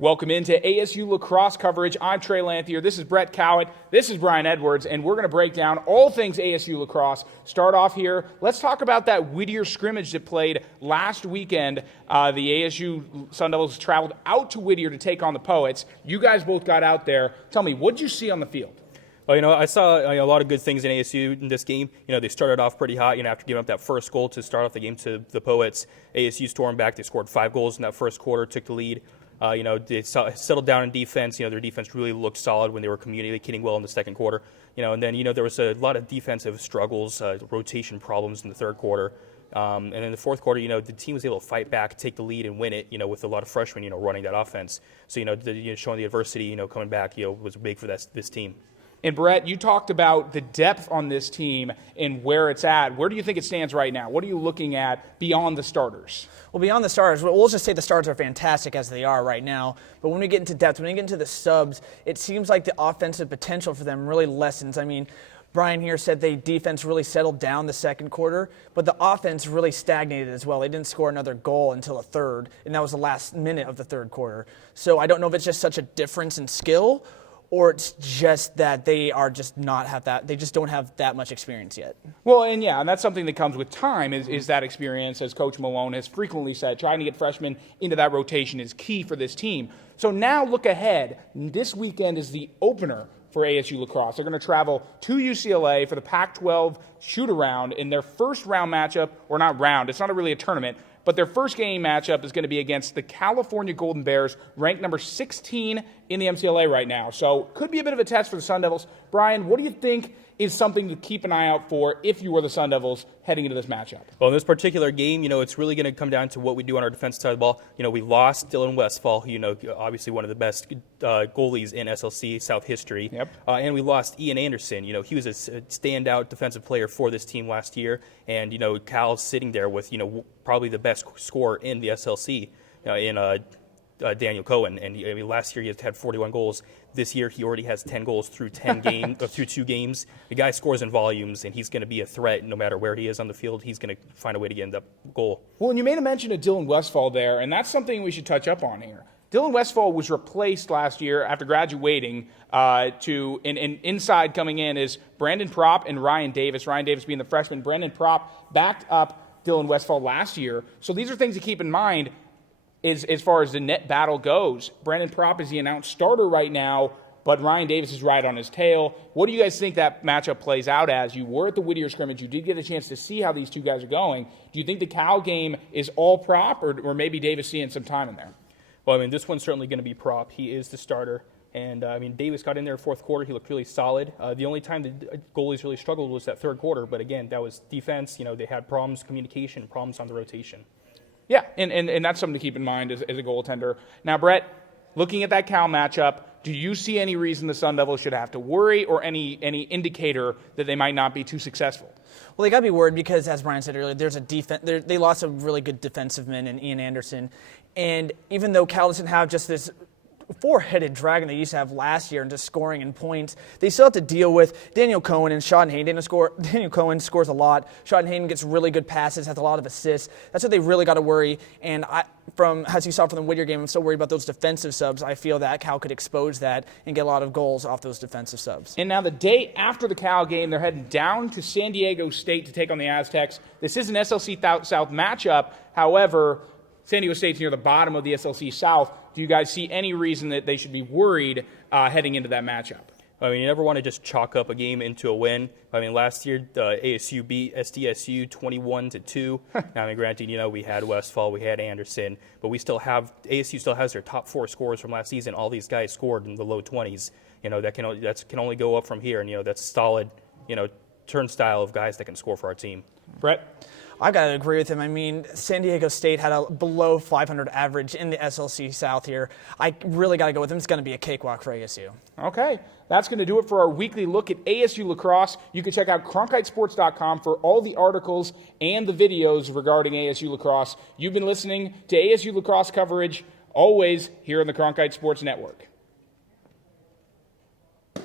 Welcome into ASU Lacrosse coverage. I'm Trey Lanthier. This is Brett Cowett. This is Brian Edwards, and we're going to break down all things ASU Lacrosse. Start off here. Let's talk about that Whittier scrimmage that played last weekend. The ASU Sun Devils traveled out to Whittier to take on the Poets. You guys both got out there. Tell me, what did you see on the field? Well, I saw a lot of good things in ASU in this game. They started off pretty hot, after giving up that first goal to start off the game to the Poets. ASU stormed back. They scored 5 goals in that first quarter, took the lead. They settled down in defense. Their defense really looked solid when they were communicating well in the second quarter. And then, there was a lot of defensive struggles, rotation problems in the third quarter. And in the fourth quarter, the team was able to fight back, take the lead, and win it, with a lot of freshmen, running that offense. So, showing the adversity, coming back, was big for this team. And, Brett, you talked about the depth on this team and where it's at. Where do you think it stands right now? What are you looking at beyond the starters? Well, beyond the starters, we'll just say the starters are fantastic as they are right now. But when we get into depth, when we get into the subs, it seems like the offensive potential for them really lessens. I mean, Brian here said the defense really settled down the second quarter, but the offense really stagnated as well. They didn't score another goal until the third, and that was the last minute of the third quarter. So I don't know if it's just such a difference in skill, or it's just that they just don't have that much experience yet. Well, and that's something that comes with time is that experience, as Coach Malone has frequently said. Trying to get freshmen into that rotation is key for this team. So now look ahead. This weekend is the opener for ASU Lacrosse. They're going to travel to UCLA for the Pac-12 shoot-around in their first round matchup, or not round, it's not really a tournament, but their first game matchup is going to be against the California Golden Bears, ranked number 16 in the MCLA right now. So could be a bit of a test for the Sun Devils. Brian, what do you think is something to keep an eye out for if you were the Sun Devils heading into this matchup? Well, in this particular game, it's really going to come down to what we do on our defensive side of the ball. We lost Dylan Westfall, obviously one of the best goalies in SLC South history. Yep. And we lost Ian Anderson. He was a standout defensive player for this team last year. And, Cal's sitting there with, probably the best scorer in the SLC in Daniel Cohen. And last year he had 41 goals. This year he already has 10 goals through 10 games, through 2 games. The guy scores in volumes, and he's going to be a threat no matter where he is on the field. He's going to find a way to get in the goal. Well, and you made a mention of Dylan Westfall there, and that's something we should touch up on here. Dylan Westfall was replaced last year after graduating and inside coming in is Brandon Propp and Ryan Davis. Ryan Davis being the freshman. Brandon Propp backed up Dylan Westfall last year. So these are things to keep in mind as far as the net battle goes. Brandon Propp is the announced starter right now, but Ryan Davis is right on his tail. What do you guys think that matchup plays out as? You were at the Whittier scrimmage. You did get a chance to see how these two guys are going. Do you think the Cal game is all Propp, or maybe Davis seeing some time in there? Well, this one's certainly going to be Propp. He is the starter. And, Davis got in there in fourth quarter. He looked really solid. The only time the goalies really struggled was that third quarter. But, again, that was defense. They had problems, communication, problems on the rotation. Yeah, and that's something to keep in mind as a goaltender. Now, Brett, looking at that Cal matchup, do you see any reason the Sun Devils should have to worry or any indicator that they might not be too successful? Well, they got to be worried because, as Brian said earlier, there's a they lost a really good defensive man in Ian Anderson. And even though Cal doesn't have just this four-headed dragon they used to have last year and just scoring in points, they still have to deal with Daniel Cohen and Sean Hayden. Daniel Cohen scores a lot. Sean Hayden gets really good passes, has a lot of assists. That's what they really got to worry. And as you saw from the Whittier game, I'm so worried about those defensive subs. I feel that Cal could expose that and get a lot of goals off those defensive subs. And now the day after the Cal game, they're heading down to San Diego State to take on the Aztecs. This is an SLC South matchup. However, San Diego State's near the bottom of the SLC South. Do you guys see any reason that they should be worried heading into that matchup? You never want to just chalk up a game into a win. Last year, ASU beat SDSU 21-2. Granted, we had Westfall, we had Anderson, but ASU still has their top 4 scorers from last season. All these guys scored in the low 20s. That can only go up from here, and that's a solid, turnstile of guys that can score for our team. Brett? I've got to agree with him. San Diego State had a below 500 average in the SLC South here. I really got to go with him. It's going to be a cakewalk for ASU. Okay. That's going to do it for our weekly look at ASU Lacrosse. You can check out cronkitesports.com for all the articles and the videos regarding ASU Lacrosse. You've been listening to ASU Lacrosse coverage, always here on the Cronkite Sports Network.